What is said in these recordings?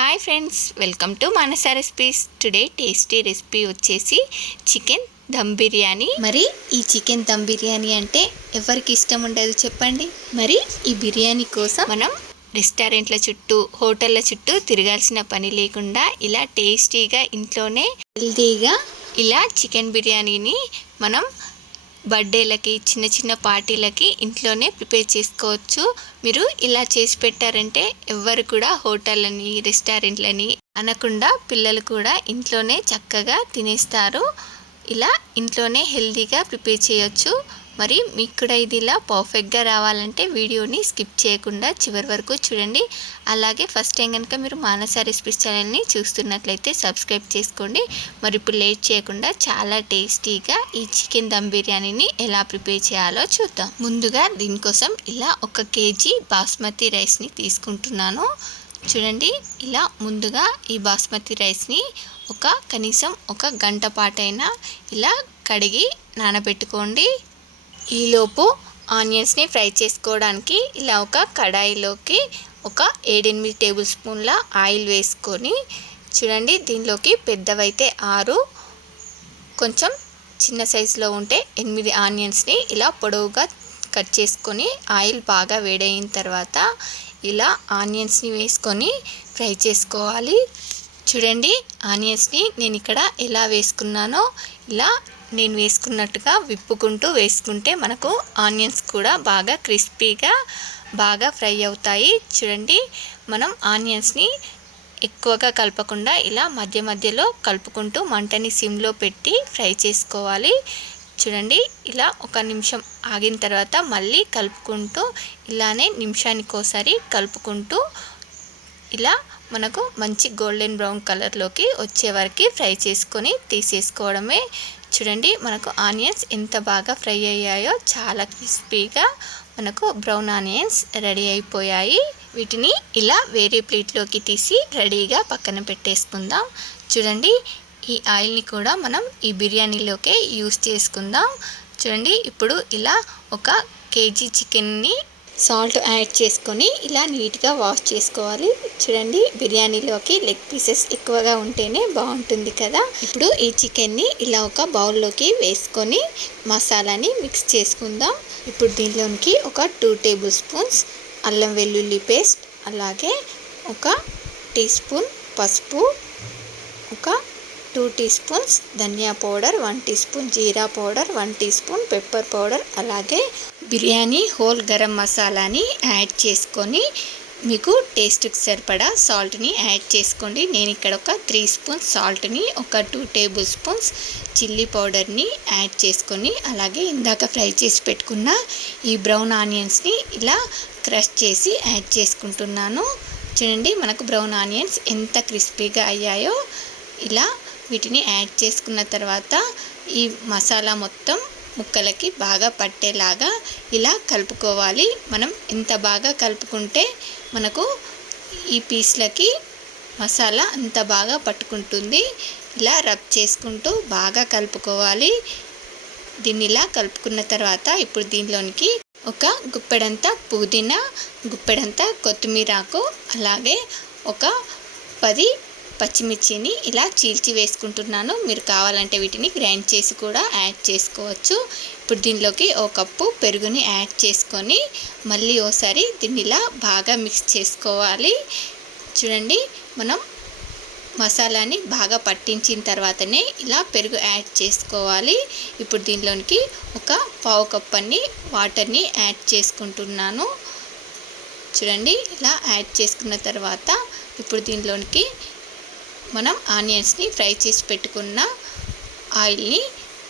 Hi friends welcome to Manasa recipes today tasty recipe వచ్చేసి chicken dum biryani మరి ఈ chicken dum biryani అంటే ఎవరికి ఇష్టం ఉండదు చెప్పండి. మరి ఈ బిర్యానీ కోసం మనం రెస్టారెంట్ల చుట్టూ హోటళ్ళ చుట్టూ తిరగాల్సిన పని లేకుండా ఇలా టేస్టీగా ఇంట్లోనే హెల్తీగా ఇలా చికెన్ బిర్యానీని మనం బర్త్డేలకి చిన్న చిన్న పార్టీలకి ఇంట్లోనే ప్రిపేర్ చేసుకోవచ్చు. మీరు ఇలా చేసి పెట్టారంటే ఎవ్వరు కూడా హోటళ్ళని రెస్టారెంట్లని అనకుండా పిల్లలు కూడా ఇంట్లోనే చక్కగా తినేస్తారు. ఇలా ఇంట్లోనే హెల్తీగా ప్రిపేర్ చేయొచ్చు. మరి మీకు కూడా ఇది ఇలా పర్ఫెక్ట్గా రావాలంటే వీడియోని స్కిప్ చేయకుండా చివరి వరకు చూడండి. అలాగే ఫస్ట్ టైం కనుక మీరు మానస రెసిపీస్ ఛానల్ని చూస్తున్నట్లయితే సబ్స్క్రైబ్ చేసుకోండి. మరి ఇప్పుడు లేట్ చేయకుండా చాలా టేస్టీగా ఈ చికెన్ దమ్ బిర్యానీని ఎలా ప్రిపేర్ చేయాలో చూద్దాం. ముందుగా దీనికోసం ఇలా ఒక కేజీ బాస్మతి రైస్ని తీసుకుంటున్నాను. చూడండి ఇలా ముందుగా ఈ బాస్మతి రైస్ని ఒక కనీసం ఒక గంట పాటైనా ఇలా కడిగి నానబెట్టుకోండి. ఈలోపు ఆనియన్స్ని ఫ్రై చేసుకోవడానికి ఇలా ఒక కడాయిలోకి ఒక ఏడెనిమిది టేబుల్ స్పూన్ల ఆయిల్ వేసుకొని చూడండి దీనిలోకి పెద్దవైతే ఆరు కొంచెం చిన్న సైజులో ఉంటే ఎనిమిది ఆనియన్స్ని ఇలా పొడవుగా కట్ చేసుకొని ఆయిల్ బాగా వేడైన తర్వాత ఇలా ఆనియన్స్ని వేసుకొని ఫ్రై చేసుకోవాలి. చూడండి ఆనియన్స్ని నేను ఇక్కడ ఎలా వేసుకున్నానో ఇలా నేను వేసుకున్నట్టుగా విప్పుకుంటూ వేసుకుంటే మనకు ఆనియన్స్ కూడా బాగా క్రిస్పీగా బాగా ఫ్రై అవుతాయి. చూడండి మనం ఆనియన్స్ని ఎక్కువగా కలపకుండా ఇలా మధ్య మధ్యలో కలుపుకుంటూ మంటని సిమ్లో పెట్టి ఫ్రై చేసుకోవాలి. చూడండి ఇలా ఒక నిమిషం ఆగిన తర్వాత మళ్ళీ కలుపుకుంటూ ఇలానే నిమిషానికి ఒకసారి కలుపుకుంటూ ఇలా మనకు మంచి గోల్డెన్ బ్రౌన్ కలర్లోకి వచ్చే వరకు ఫ్రై చేసుకొని తీసేసుకోవడమే. చూడండి మనకు ఆనియన్స్ ఎంత బాగా ఫ్రై అయ్యాయో చాలా క్రిస్పీగా మనకు బ్రౌన్ ఆనియన్స్ రెడీ అయిపోయాయి. వీటిని ఇలా వేరే ప్లేట్లోకి తీసి రెడీగా పక్కన పెట్టేసుకుందాం. చూడండి ఈ ఆయిల్ని కూడా మనం ఈ బిర్యానీలోకే యూస్ చేసుకుందాం. చూడండి ఇప్పుడు ఇలా ఒక కేజీ చికెన్ని సాల్ట్ యాడ్ చేసుకొని ఇలా నీట్గా వాష్ చేసుకోవాలి. చూడండి బిర్యానీలోకి లెగ్ పీసెస్ ఎక్కువగా ఉంటేనే బాగుంటుంది కదా. ఇప్పుడు ఈ చికెన్ని ఇలా ఒక బౌల్లోకి వేసుకొని మసాలాని మిక్స్ చేసుకుందాం. ఇప్పుడు దీనిలోనికి ఒక టూ టేబుల్ స్పూన్స్ అల్లం వెల్లుల్లి పేస్ట్ అలాగే ఒక టీ స్పూన్ పసుపు ఒక టూ టీ స్పూన్స్ ధనియా పౌడర్ వన్ టీ స్పూన్ జీరా powder one teaspoon pepper powder అలాగే బిర్యానీ హోల్ గరం మసాలాని యాడ్ చేసుకొని మీకు టేస్ట్కి సరిపడా సాల్ట్ని యాడ్ చేసుకోండి. నేను ఇక్కడ ఒక త్రీ స్పూన్స్ సాల్ట్ని ఒక టూ టేబుల్ స్పూన్స్ చిల్లీ పౌడర్ని యాడ్ చేసుకొని అలాగే ఇందాక ఫ్రై చేసి పెట్టుకున్న ఈ బ్రౌన్ ఆనియన్స్ని ఇలా క్రష్ చేసి యాడ్ చేసుకుంటున్నాను. చూడండి మనకు బ్రౌన్ ఆనియన్స్ ఎంత క్రిస్పీగా అయ్యాయో. ఇలా వీటిని యాడ్ చేసుకున్న తర్వాత ఈ మసాలా మొత్తం ముక్కలకి బాగా పట్టేలాగా ఇలా కలుపుకోవాలి. మనం ఎంత బాగా కలుపుకుంటే మనకు ఈ పీస్లకి మసాలా అంత బాగా పట్టుకుంటుంది. ఇలా రబ్ చేసుకుంటూ బాగా కలుపుకోవాలి. దీన్ని ఇలా కలుపుకున్న తర్వాత ఇప్పుడు దీనిలోనికి ఒక గుప్పెడంత పుదీనా గుప్పెడంత కొత్తిమీరాకు అలాగే ఒక పది పచ్చిమిర్చిని ఇలా చీల్చి వేసుకుంటున్నాను. మీరు కావాలంటే వీటిని గ్రైండ్ చేసి కూడా యాడ్ చేసుకోవచ్చు. ఇప్పుడు దీనిలోకి ఒక కప్పు పెరుగుని యాడ్ చేసుకొని మళ్ళీ ఓసారి దీన్ని ఇలా బాగా మిక్స్ చేసుకోవాలి. చూడండి మనం మసాలాని బాగా పట్టించిన తర్వాతనే ఇలా పెరుగు యాడ్ చేసుకోవాలి. ఇప్పుడు దీనిలోనికి ఒక పావు కప్ అన్ని వాటర్ని యాడ్ చేసుకుంటున్నాను. చూడండి ఇలా యాడ్ చేసుకున్న తర్వాత ఇప్పుడు దీనిలోనికి మనం ఆనియన్స్ని ఫ్రై చేసి పెట్టుకున్న ఆయిల్ని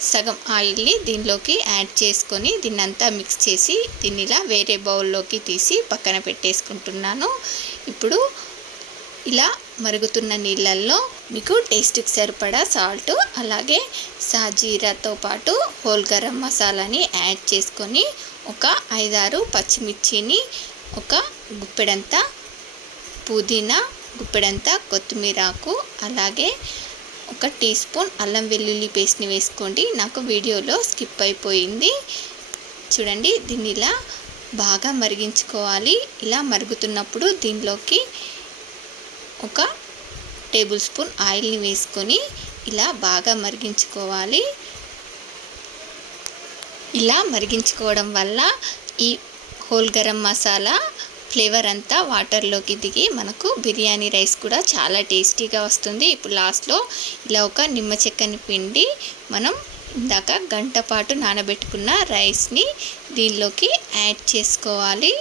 సగం ఆయిల్ని దీనిలోకి యాడ్ చేసుకొని దీన్ని అంతా మిక్స్ చేసి దీన్ని ఇలా వేరే బౌల్లోకి తీసి పక్కన పెట్టేసుకుంటున్నాను. ఇప్పుడు ఇలా మరుగుతున్న నీళ్ళల్లో మీకు టేస్ట్కి సరిపడా సాల్ట్ అలాగే సాజీరాతో పాటు హోల్ గరం మసాలాని యాడ్ చేసుకొని ఒక ఐదారు పచ్చిమిర్చిని ఒక గుప్పెడంతా పుదీనా గుప్పెడంతా కొత్తిమీరాకు అలాగే ఒక టీ స్పూన్ అల్లం వెల్లుల్లి పేస్ట్ని వేసుకోండి. నాకు వీడియోలో స్కిప్ అయిపోయింది. చూడండి దీన్ని ఇలా బాగా మరిగించుకోవాలి. ఇలా మరుగుతున్నప్పుడు దీనిలోకి ఒక టేబుల్ స్పూన్ ఆయిల్ని వేసుకొని ఇలా బాగా మరిగించుకోవాలి. ఇలా మరిగించుకోవడం వల్ల ఈ హోల్ గరం మసాలా ఫ్లేవర్ అంతా వాటర్లోకి దిగి మనకు బిర్యానీ రైస్ కూడా చాలా టేస్టీగా వస్తుంది. ఇప్పుడు లాస్ట్లో ఇలా ఒక నిమ్మ చెక్కని పిండి మనం ఇందాక గంట పాటు నానబెట్టుకున్న రైస్ని దీనిలోకి యాడ్ చేసుకోవాలి.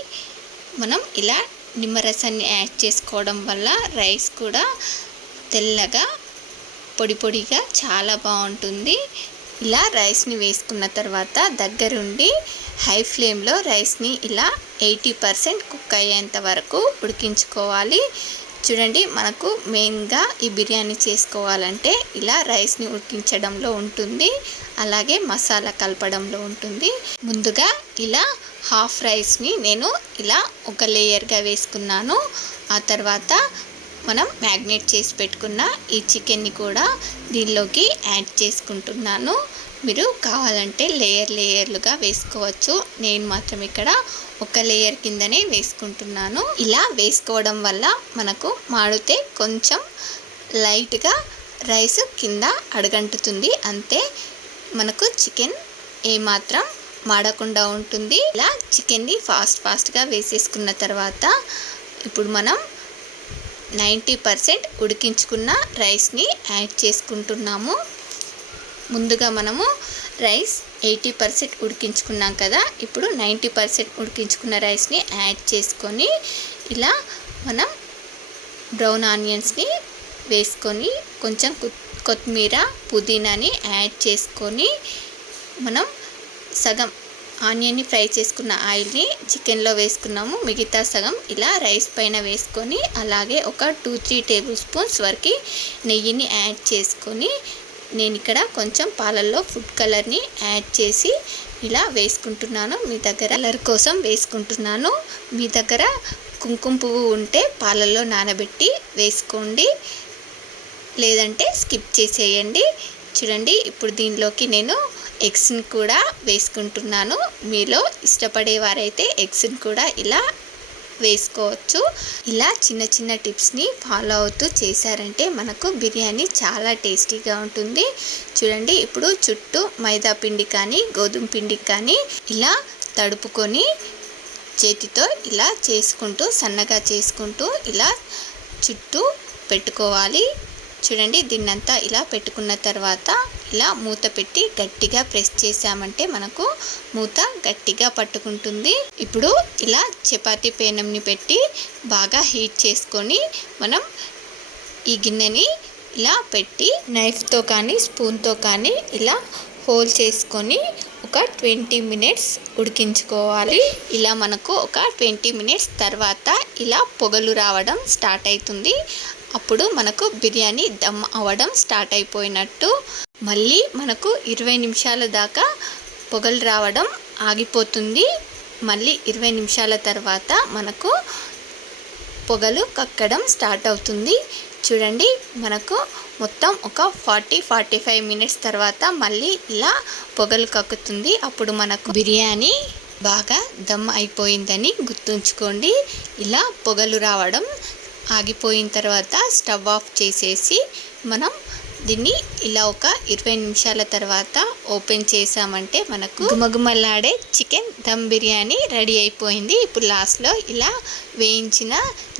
మనం ఇలా నిమ్మరసాన్ని యాడ్ చేసుకోవడం వల్ల రైస్ కూడా తెల్లగా పొడి పొడిగా చాలా బాగుంటుంది. ఇలా రైస్ని వేసుకున్న తర్వాత దగ్గరుండి హై ఫ్లేమ్లో రైస్ని ఇలా ఎయిటీ పర్సెంట్ కుక్ అయ్యేంత వరకు ఉడికించుకోవాలి. చూడండి మనకు మెయిన్గా ఈ బిర్యానీ చేసుకోవాలంటే ఇలా రైస్ని ఉడికించడంలో ఉంటుంది. అలాగే మసాలా కలపడంలో ఉంటుంది. ముందుగా ఇలా హాఫ్ రైస్ని నేను ఇలా ఒక లేయర్గా వేసుకున్నాను. ఆ తర్వాత మనం మ్యాగ్నేట్ చేసి పెట్టుకున్న ఈ చికెన్ని కూడా దీనిలోకి యాడ్ చేసుకుంటున్నాను. మీరు కావాలంటే లేయర్ లేయర్లుగా వేసుకోవచ్చు. నేను మాత్రం ఇక్కడ ఒక లేయర్ కిందనే వేసుకుంటున్నాను. ఇలా వేసుకోవడం వల్ల మనకు మాడితే కొంచెం లైట్గా రైస్ కింద అడగంటుతుంది. అంతే మనకు చికెన్ ఏమాత్రం మాడకుండా ఉంటుంది. ఇలా చికెన్ని ఫాస్ట్ ఫాస్ట్గా వేసేసుకున్న తర్వాత ఇప్పుడు మనం నైంటీ పర్సెంట్ ఉడికించుకున్న రైస్ని యాడ్ చేసుకుంటున్నాము. ముందుగా మనము రైస్ ఎయిటీ పర్సెంట్ ఉడికించుకున్నాం కదా ఇప్పుడు నైంటీ పర్సెంట్ ఉడికించుకున్న రైస్ని యాడ్ చేసుకొని ఇలా మనం బ్రౌన్ ఆనియన్స్ని వేసుకొని కొంచెం కొత్తిమీర పుదీనాని యాడ్ చేసుకొని మనం సగం ఆనియన్ని ఫ్రై చేసుకున్న ఆయిల్ని చికెన్లో వేసుకున్నాము. మిగతా సగం ఇలా రైస్ పైన వేసుకొని అలాగే ఒక టూ త్రీ టేబుల్ స్పూన్స్ వరకు నెయ్యిని యాడ్ చేసుకొని నేను ఇక్కడ కొంచెం పాలల్లో ఫుడ్ కలర్ని యాడ్ చేసి ఇలా వేసుకుంటున్నాను. మీ దగ్గర కలర్ కోసం వేసుకుంటున్నాను. మీ దగ్గర కుంకుమ పువ్వు ఉంటే పాలల్లో నానబెట్టి వేసుకోండి. లేదంటే స్కిప్ చేసేయండి. చూడండి ఇప్పుడు దీనిలోకి నేను ఎగ్స్ని కూడా వేసుకుంటున్నాను. మీలో ఇష్టపడేవారైతే ఎగ్స్ని కూడా ఇలా వేసుకోవచ్చు. ఇలా చిన్న చిన్న టిప్స్ని ఫాలో అవుతూ చేశారంటే మనకు బిర్యానీ చాలా టేస్టీగా ఉంటుంది. చూడండి ఇప్పుడు చుట్టూ మైదా పిండి కానీ గోధుమ పిండి కానీ ఇలా తడుపుకొని చేతితో ఇలా చేసుకుంటూ సన్నగా చేసుకుంటూ ఇలా చుట్టూ పెట్టుకోవాలి. చూడండి దీన్నంతా ఇలా పెట్టుకున్న తర్వాత ఇలా మూత పెట్టి గట్టిగా ప్రెస్ చేసామంటే మనకు మూత గట్టిగా పట్టుకుంటుంది. ఇప్పుడు ఇలా చపాతీ పేనంని పెట్టి బాగా హీట్ చేసుకొని మనం ఈ గిన్నెని ఇలా పెట్టి నైఫ్తో కానీ స్పూన్తో కానీ ఇలా హోల్ చేసుకొని ఒక ట్వంటీ మినిట్స్ ఉడికించుకోవాలి. ఇలా మనకు ఒక ట్వంటీ మినిట్స్ తర్వాత ఇలా పొగలు రావడం స్టార్ట్ అవుతుంది. అప్పుడు మనకు బిర్యానీ దమ్ అవ్వడం స్టార్ట్ అయిపోయినట్టు. మళ్ళీ మనకు ఇరవై నిమిషాల దాకా పొగలు రావడం ఆగిపోతుంది. మళ్ళీ ఇరవై నిమిషాల తర్వాత మనకు పొగలు కక్కడం స్టార్ట్ అవుతుంది. చూడండి మనకు మొత్తం ఒక ఫార్టీ ఫార్టీ ఫైవ్ మినిట్స్ తర్వాత మళ్ళీ ఇలా పొగలు కక్కుతుంది. అప్పుడు మనకు బిర్యానీ బాగా దమ్ అయిపోయిందని గుర్తుంచుకోండి. ఇలా పొగలు రావడం ఆగిపోయిన తర్వాత స్టవ్ ఆఫ్ చేసేసి మనం దీన్ని ఇలా ఒక ఇరవై నిమిషాల తర్వాత ఓపెన్ చేసామంటే మనకు గుమగుమలాడే చికెన్ దమ్ బిర్యానీ రెడీ అయిపోయింది. ఇప్పుడు లాస్ట్లో ఇలా వేయించిన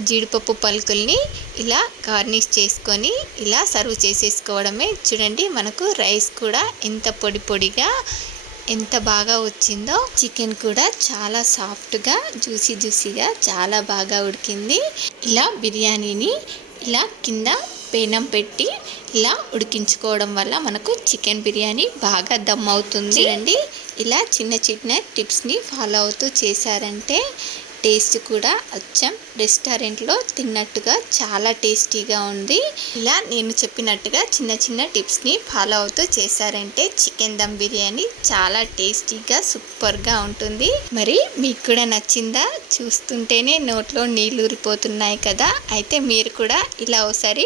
జీడిపప్పు పలుకుల్ని ఇలా గార్నిష్ చేసుకొని ఇలా సర్వ్ చేసేసుకోవడమే. చూడండి మనకు రైస్ కూడా ఎంత పొడి పొడిగా ఎంత బాగా వచ్చిందో. చికెన్ కూడా చాలా సాఫ్ట్గా జ్యూసీ జ్యూసీగా చాలా బాగా ఉడికింది. ఇలా బిర్యానీని ఇలా కింద పేనం పెట్టి ఇలా ఉడికించుకోవడం వల్ల మనకు చికెన్ బిర్యానీ బాగా దమ్ అవుతుంది. అండి ఇలా చిన్న చిన్న టిప్స్ని ఫాలో అవుతూ చేశారంటే టేస్ట్ కూడా అచ్చం. రెస్టారెంట్లో తిన్నట్టుగా చాలా టేస్టీగా ఉంది. ఇలా నేను చెప్పినట్టుగా చిన్న చిన్న టిప్స్ని ఫాలో అవుతూ చేశారంటే చికెన్ దమ్ బిర్యానీ చాలా టేస్టీగా సూపర్గా ఉంటుంది. మరి మీకు కూడా నచ్చిందా? చూస్తుంటేనే నోట్లో నీళ్ళు ఊరిపోతున్నాయి కదా. అయితే మీరు కూడా ఇలా ఒకసారి